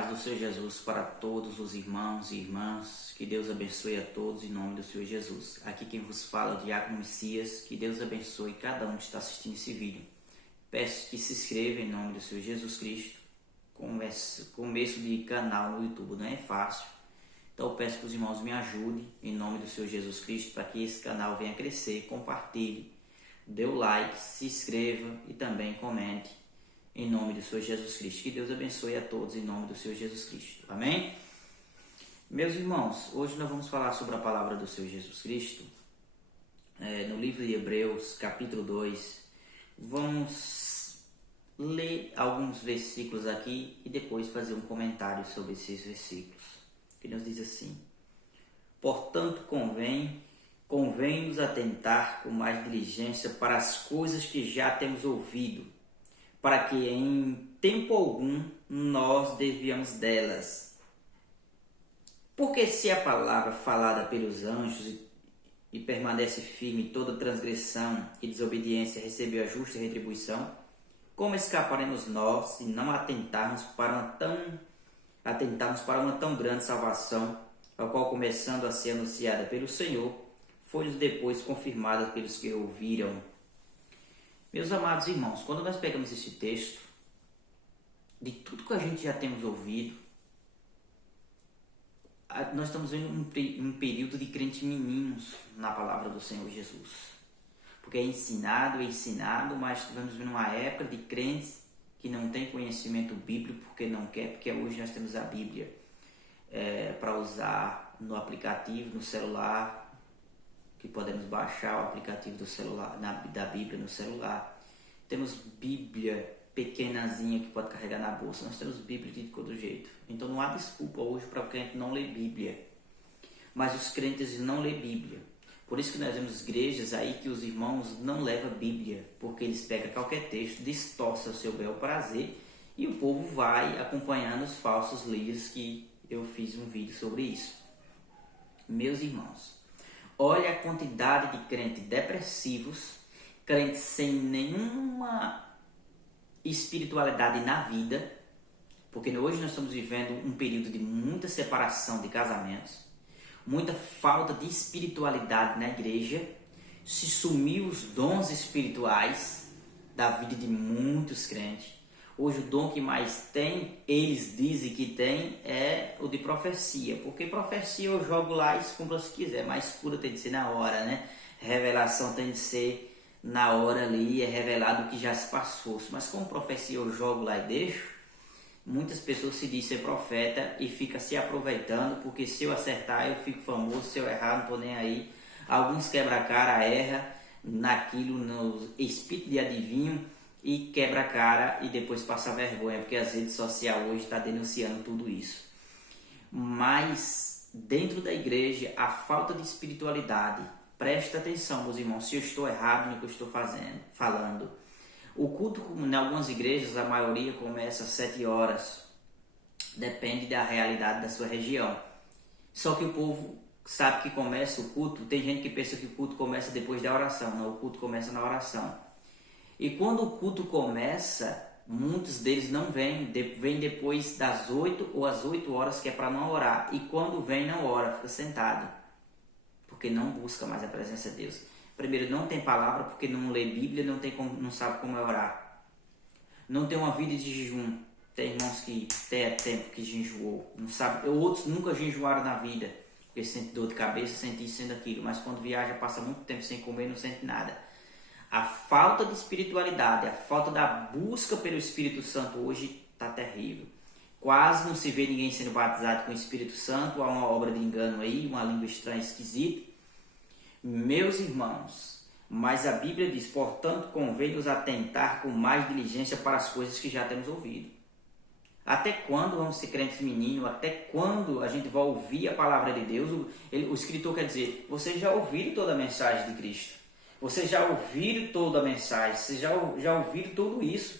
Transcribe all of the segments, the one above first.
paz do Senhor Jesus para todos os irmãos e irmãs. Que Deus abençoe a todos em nome do Senhor Jesus. Aqui quem vos fala é o Diácono Messias. Que Deus abençoe cada um que está assistindo esse vídeo. Peço que se inscreva em nome do Senhor Jesus Cristo. Começo de canal no YouTube não é fácil. Então eu peço que os irmãos me ajudem em nome do Senhor Jesus Cristo para que esse canal venha crescer. Compartilhe, dê o like, se inscreva e também comente. Em nome do Senhor Jesus Cristo. Que Deus abençoe a todos em nome do Senhor Jesus Cristo. Amém? Meus irmãos, hoje nós vamos falar sobre a palavra do Senhor Jesus Cristo. No livro de Hebreus, capítulo 2. Vamos ler alguns versículos aqui e depois fazer um comentário sobre esses versículos. Que nos diz assim: portanto, convém-nos atentar com mais diligência para as coisas que já temos ouvido, para que em tempo algum nós desviamos delas. Porque se a palavra falada pelos anjos e permanece firme, toda transgressão e desobediência recebeu a justa retribuição, como escaparemos nós se não atentarmos para uma tão grande salvação, a qual, começando a ser anunciada pelo Senhor, foi depois confirmada pelos que ouviram? Meus amados irmãos, quando nós pegamos esse texto, de tudo que a gente já temos ouvido, nós estamos vendo um período de crentes meninos na palavra do Senhor Jesus. Porque é ensinado, mas estamos vendo uma época de crentes que não têm conhecimento bíblico porque não quer, porque hoje nós temos a Bíblia para usar no aplicativo, no celular, que podemos baixar o aplicativo do celular, da Bíblia no celular. Temos Bíblia pequenazinha que pode carregar na bolsa. Nós temos Bíblia de todo jeito. Então não há desculpa hoje para o crente não ler Bíblia. Mas os crentes não lêem Bíblia. Por isso que nós vemos igrejas aí que os irmãos não levam Bíblia, porque eles pegam qualquer texto, distorcem o seu bel prazer e o povo vai acompanhando os falsos líderes, que eu fiz um vídeo sobre isso. Meus irmãos, olha a quantidade de crentes depressivos, crentes sem nenhuma espiritualidade na vida, porque hoje nós estamos vivendo um período de muita separação de casamentos, muita falta de espiritualidade na igreja, se sumiu os dons espirituais da vida de muitos crentes. Hoje o dom que mais tem, eles dizem que tem, é o de profecia. Porque profecia eu jogo lá e compro se quiser, mas cura tem de ser na hora, né? Revelação tem de ser na hora ali, é revelado o que já se passou. Mas como profecia eu jogo lá e deixo, muitas pessoas se dizem ser profeta e fica se aproveitando, porque se eu acertar eu fico famoso, se eu errar não estou nem aí. Alguns quebra a cara, erra naquilo, no espírito de adivinho, e quebra a cara e depois passa vergonha, porque as redes sociais hoje estão denunciando tudo isso. Mas dentro da igreja, a falta de espiritualidade, presta atenção, meus irmãos, se eu estou errado no que eu estou falando. O culto, em algumas igrejas, a maioria começa às 7 horas, depende da realidade da sua região. Só que o povo sabe que começa o culto, tem gente que pensa que o culto começa depois da oração. Não, o culto começa na oração. E quando o culto começa, muitos deles não vêm depois das 8 ou às 8 horas, que é para não orar. E quando vem, não ora, fica sentado, porque não busca mais a presença de Deus. Primeiro, não tem palavra, porque não lê Bíblia, não sabe como é orar. Não tem uma vida de jejum. Tem irmãos que tem tempo que jejuou, não sabe. Outros nunca jejuaram na vida, porque sente dor de cabeça, sente isso, sente aquilo. Mas quando viaja, passa muito tempo sem comer, não sente nada. A falta de espiritualidade, a falta da busca pelo Espírito Santo hoje está terrível. Quase não se vê ninguém sendo batizado com o Espírito Santo. Há uma obra de engano aí, uma língua estranha, esquisita. Meus irmãos, mas a Bíblia diz: portanto, convém-nos atentar com mais diligência para as coisas que já temos ouvido. Até quando vamos ser crentes meninos? Até quando a gente vai ouvir a palavra de Deus? O escritor quer dizer: vocês já ouviram toda a mensagem de Cristo. Vocês já ouviram toda a mensagem, vocês já ouviram tudo isso.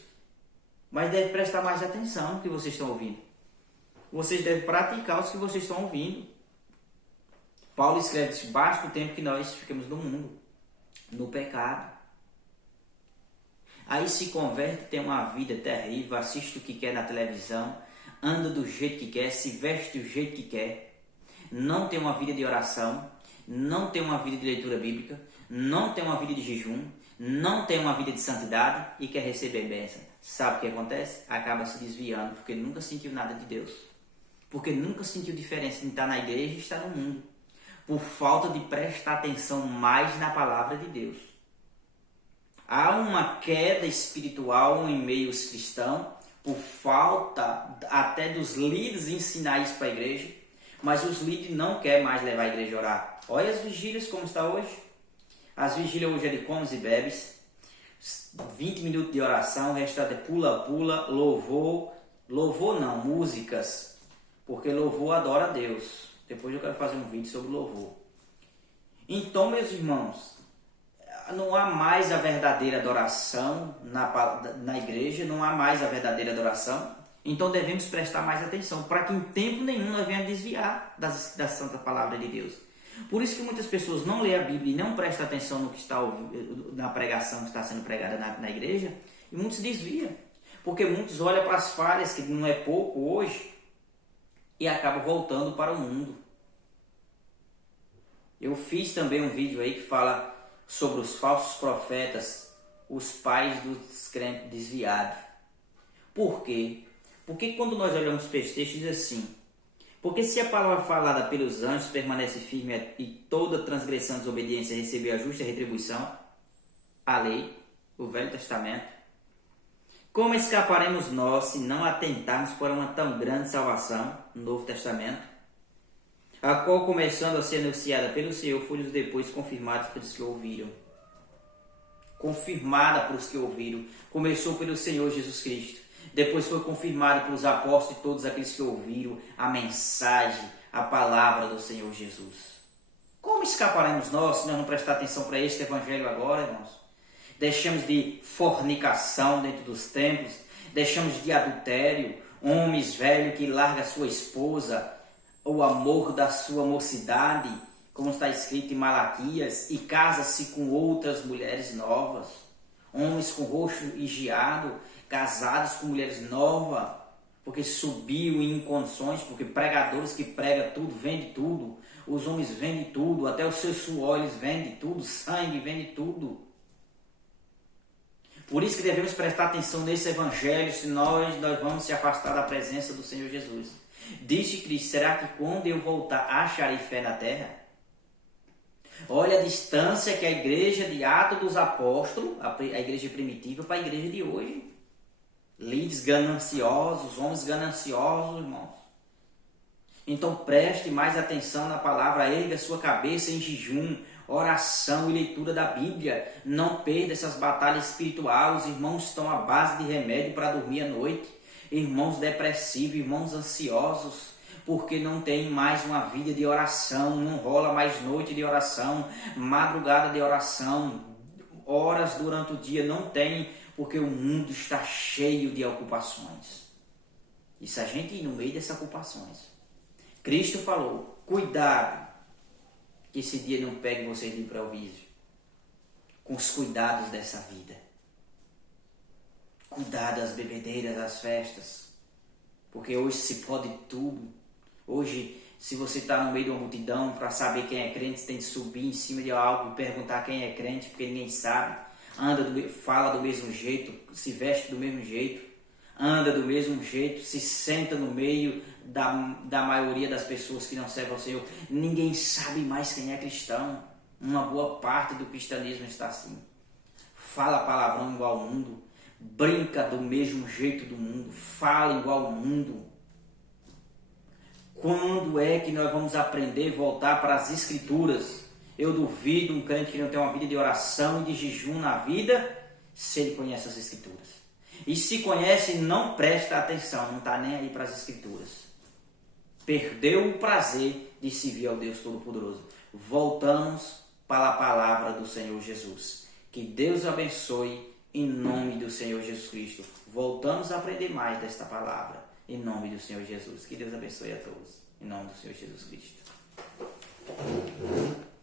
Mas devem prestar mais atenção no que vocês estão ouvindo. Vocês devem praticar os que vocês estão ouvindo. Paulo escreve: basta o tempo que nós ficamos no mundo, no pecado. Aí se converte, tem uma vida terrível, assiste o que quer na televisão, anda do jeito que quer, se veste do jeito que quer, não tem uma vida de oração, não tem uma vida de leitura bíblica, não tem uma vida de jejum, não tem uma vida de santidade e quer receber bênção. Sabe o que acontece? Acaba se desviando, porque nunca sentiu nada de Deus. Porque nunca sentiu diferença em estar na igreja e estar no mundo. Por falta de prestar atenção mais na palavra de Deus. Há uma queda espiritual em meios cristãos, por falta até dos líderes ensinar isso para a igreja, mas os líderes não querem mais levar a igreja a orar. Olha as vigílias como está hoje. As vigílias hoje é de comes e bebes, 20 minutos de oração, o restante é pula-pula, louvor não, músicas, porque louvor adora a Deus. Depois eu quero fazer um vídeo sobre louvor. Então, meus irmãos, não há mais a verdadeira adoração na igreja, não há mais a verdadeira adoração. Então devemos prestar mais atenção, para que em tempo nenhum nós venhamos desviar da santa palavra de Deus. Por isso que muitas pessoas não lêem a Bíblia e não prestam atenção no que está na pregação que está sendo pregada na igreja, e muitos desviam, porque muitos olham para as falhas, que não é pouco hoje, e acabam voltando para o mundo. Eu fiz também um vídeo aí que fala sobre os falsos profetas, os pais dos crentes desviados. Por quê? Porque quando nós olhamos para esse texto, diz assim: porque se a palavra falada pelos anjos permanece firme e toda transgressão e desobediência receber a justa retribuição, a lei, o Velho Testamento, como escaparemos nós se não atentarmos por uma tão grande salvação, no Novo Testamento, a qual, começando a ser anunciada pelo Senhor, foi-nos depois confirmada pelos que ouviram. Confirmada pelos que ouviram. Começou pelo Senhor Jesus Cristo. Depois foi confirmada pelos apóstolos e todos aqueles que ouviram a mensagem, a palavra do Senhor Jesus. Como escaparemos nós se nós não prestar atenção para este evangelho agora, irmãos? Deixamos de fornicação dentro dos templos, deixamos de adultério, homens velhos que largam a sua esposa, o amor da sua mocidade, como está escrito em Malaquias, e casa-se com outras mulheres novas, homens com rosto higiado, casados com mulheres novas, porque subiu em condições, porque pregadores que pregam tudo, vendem tudo, os homens vendem tudo, até os seus suores vendem tudo, sangue vende tudo. Por isso que devemos prestar atenção nesse evangelho, se nós vamos se afastar da presença do Senhor Jesus. Disse Cristo: será que quando eu voltar acharei fé na terra? Olha a distância que a igreja de Atos dos Apóstolos, a igreja primitiva, para a igreja de hoje. Líderes gananciosos, homens gananciosos, irmãos. Então preste mais atenção na palavra, erga sua cabeça em jejum, oração e leitura da Bíblia. Não perda essas batalhas espirituais. Os irmãos estão à base de remédio para dormir à noite. Irmãos depressivos, irmãos ansiosos, porque não tem mais uma vida de oração, não rola mais noite de oração, madrugada de oração, horas durante o dia não tem, porque o mundo está cheio de ocupações. E se a gente ir no meio dessas ocupações, Cristo falou: cuidado, que esse dia não pegue vocês de improviso, com os cuidados dessa vida. Cuidado das bebedeiras, das festas, porque hoje se pode tudo. Hoje, se você está no meio de uma multidão, para saber quem é crente, você tem que subir em cima de algo e perguntar quem é crente, porque ninguém sabe. Fala do mesmo jeito, se veste do mesmo jeito, anda do mesmo jeito, se senta no meio da maioria das pessoas que não servem ao Senhor. Ninguém sabe mais quem é cristão. Uma boa parte do cristianismo está assim. Fala palavrão igual ao mundo, brinca do mesmo jeito do mundo, fala igual ao mundo. Quando é que nós vamos aprender a voltar para as Escrituras? Eu duvido um crente que não tem uma vida de oração e de jejum na vida, se ele conhece as Escrituras. E se conhece, não presta atenção, não está nem aí para as Escrituras. Perdeu o prazer de servir ao Deus Todo-Poderoso. Voltamos para a palavra do Senhor Jesus. Que Deus abençoe em nome do Senhor Jesus Cristo. Voltamos a aprender mais desta palavra em nome do Senhor Jesus. Que Deus abençoe a todos em nome do Senhor Jesus Cristo.